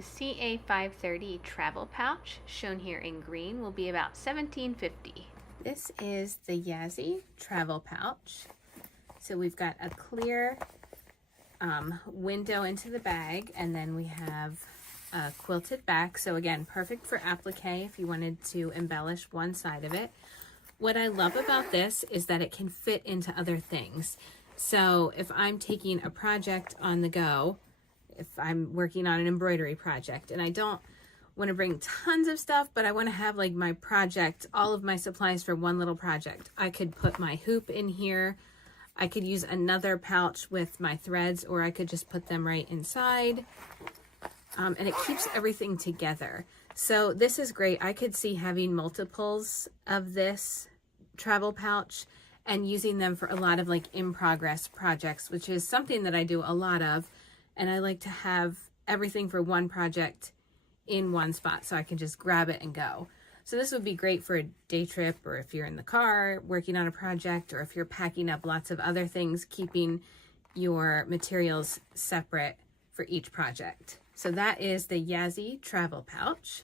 The CA530 travel pouch, shown here in green, will be about $17.50. This is the Yazzii travel pouch. So we've got a clear window into the bag, and then we have a quilted back. So again, perfect for applique if you wanted to embellish one side of it. What I love about this is that it can fit into other things. So if I'm taking a project on the go, if I'm working on an embroidery project and I don't want to bring tons of stuff, but I want to have like my project, all of my supplies for one little project, I could put my hoop in here. I could use another pouch with my threads, or I could just put them right inside. And it keeps everything together. So this is great. I could see having multiples of this travel pouch and using them for a lot of like in progress projects, which is something that I do a lot of. And I like to have everything for one project in one spot so I can just grab it and go. So this would be great for a day trip, or if you're in the car working on a project, or if you're packing up lots of other things, keeping your materials separate for each project. So that is the Yazzii travel pouch.